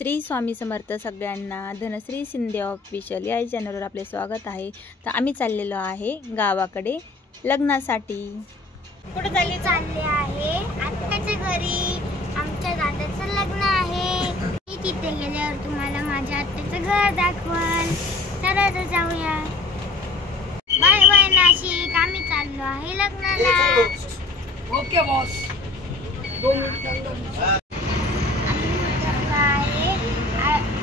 श्री स्वामी समर्थ सगळ्यांना। धनश्री शिंदे ऑफिशियल या चॅनलवर आपले स्वागत आहे। तर आम्ही चाललेलो आहे गावाकडे लग्नासाठी। कुठे चालले आहे? आत्याच्या घरी। आमच्या दादाचं लग्न आहे। मी तिथे गेल्यावर तुम्हाला माझ्या आत्याचं घर दाखवल। चला तर जाऊया। Bye bye Nashik. आम्ही चाललो आहे लग्नाला। Okay boss. 2 minute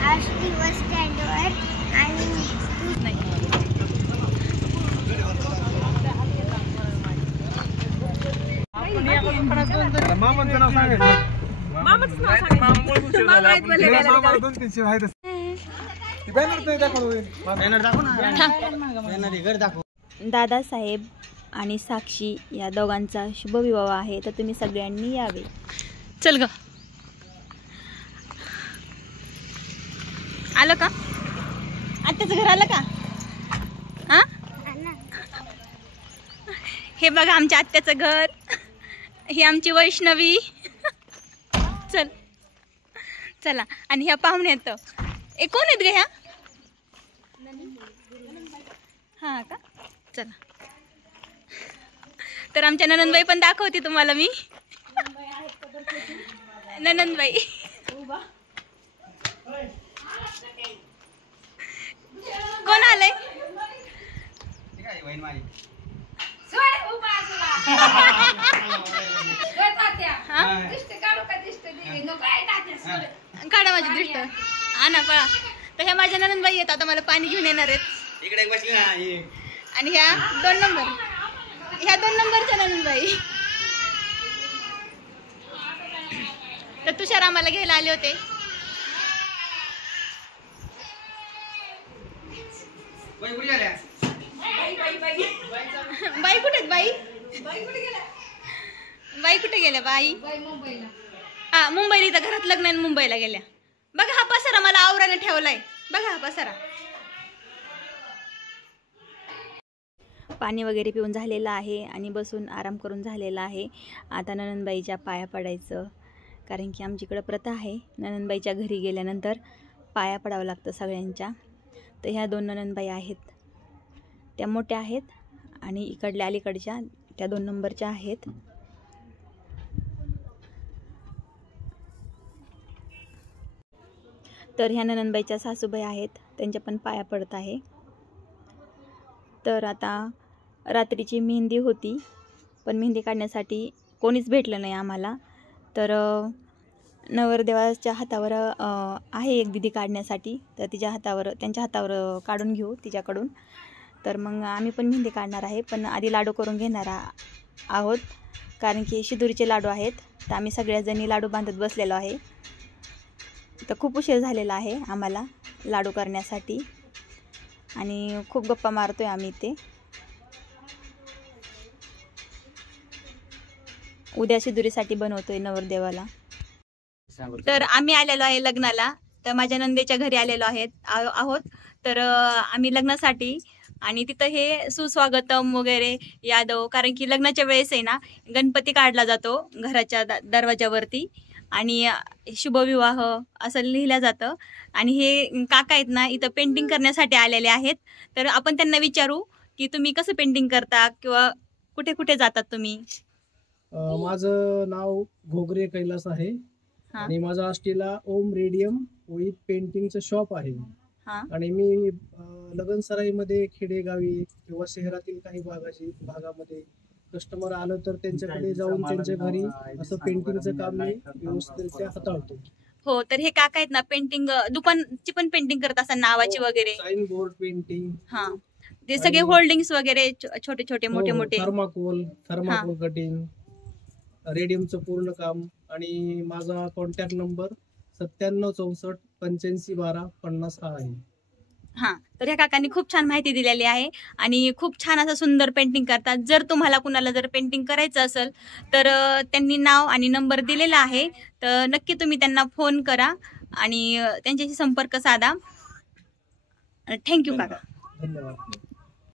Ashti bus स्टँडवर आणि मामाचं नाव सांगायचं। मामाचं नाव सांगायचं। मामा आहेत बोले मामा 2-3 आहेत। ती बॅनर ते दाखव। बॅनर दाखव ना। बॅनर इकडे दाखव। दादासाहेब आणि साक्षी या दोघांचा शुभविवाह आहे। तर तुम्ही सगळ्यांनी यावे। चल ग। आलं का? आत्याचं घर आलं का? हा, हे बघा आमच्या आत्याचं घर। ही आमची वैष्णवी। चल चला। आणि ह्या पाहुण्यात कोण आहेत ग ह्या? हा का? चला। तर आमच्या ननंदबाई पण दाखवते तुम्हाला मी। ननंदबाई कोण आलंय? काढा माझी दृष्ट। आणा पळा। तर ह्या माझ्या ननंदबाई आहेत। आता मला पाणी घेऊन येणार आहेत। इकडे बसली ना। आणि ह्या 2 नंबर, ह्या 2 नंबरच्या ननंदबाई। तर तुषार आम्हाला घ्यायला आले होते। बाई कुठे गेल्या? बाई कुठे आहेत? बाई बाई कुठे गेल्या? बाई हा मुंबईला। इथं घरात लग्न आहे, मुंबईला गेल्या। बघा हा पसारा मला आवराने ठेवलाय। बघा हा पसारा। पाणी वगैरे पिऊन झालेलं आहे आणि बसून आराम करून झालेला आहे। आता ननंदबाईच्या पाया पडायचं, कारण की आमच्याकडं प्रथा आहे ननंदबाईच्या घरी गेल्यानंतर पाया पडावं लागतं सगळ्यांच्या। तर ह्या 2 ननंदबाई आहेत, त्या मोठ्या आहेत आणि इकडल्या अलीकडच्या त्या 2 नंबरच्या आहेत। तर ह्या ननंदबाईच्या सासूबाई आहेत, त्यांच्या पण पाया पडत आहे। तर आता रात्रीची मेहंदी होती, पण मेहंदी काढण्यासाठी कोणीच भेटलं नाही आम्हाला। तर नवरदेवाच्या हातावर आहे एक दिदी काढण्यासाठी, तर तिच्या हातावर, त्यांच्या हातावर काढून घेऊ तिच्याकडून। तर मग आम्ही पण मेहंदी काढणार आहे, पण आधी लाडू करून घेणार आहोत, कारण की शिदुरीचे लाडू आहेत। तर आम्ही सगळ्याजणी लाडू बांधत बसलेलो आहे। तर खूप उशीर झालेला आहे आम्हाला लाडू करण्यासाठी आणि खूप गप्पा मारतोय आम्ही ते। उद्या शिदुरीसाठी बनवतोय नवरदेवाला। तर आम्ही आलेलो आहे लग्नाला। तर माझ्या नंदेच्या घरी आलेलो आहोत। तर आम्ही लग्नासाठी, आणि तिथं हे सुस्वागतम वगैरे यादव, कारण की लग्नाच्या वेळेस आहे ना गणपती काढला जातो घराच्या दरवाजावरती आणि शुभविवाह असं लिहिलं जातं। आणि हे काका आहेत ना इथं पेंटिंग करण्यासाठी आलेले आहेत। तर आपण त्यांना विचारू की तुम्ही कसं पेंटिंग करता किंवा कुठे कुठे जातात तुम्ही? माझं नाव घोगरे कैलास आहे आणि माझं आष्टीला ओम रेडियम विथ पेंटिंगचं शॉप आहे। आणि मी लगनसराईमध्ये खेडेगावी किंवा शहरातील काही भागामध्ये कस्टमर आलं तर त्यांच्याकडे जाऊन त्यांच्या घरी असं पेंटिंगचं काम मी व्यवस्थितरित्या हाताळतो। हो, तर हे काका आहेत ना पेंटिंग दुकानची पण पेंटिंग करत असतात, नावाची वगैरे, साइन बोर्ड पेंटिंग, हा ते सगळे होल्डिंग्स वगैरे छोटे छोटे मोठे मोठे, थर्माकोल कटिंग, रेडियमचं पूर्ण काम। आणि माझा कॉन्टॅक्ट नंबर 9764851250 हा आहे। हां, तर ह्या काकांनी खूप छान माहिती दिलेली आहे आणि खूप छान असं सुंदर पेंटिंग करतात। जर तुम्हाला कुणाला जर पेंटिंग करायचं असेल तर त्यांनी नाव आणि नंबर दिलेला आहे, तर नक्की तुम्ही त्यांना फोन करा आणि त्यांच्याशी संपर्क साधा। थँक्यू काका। धन्यवाद।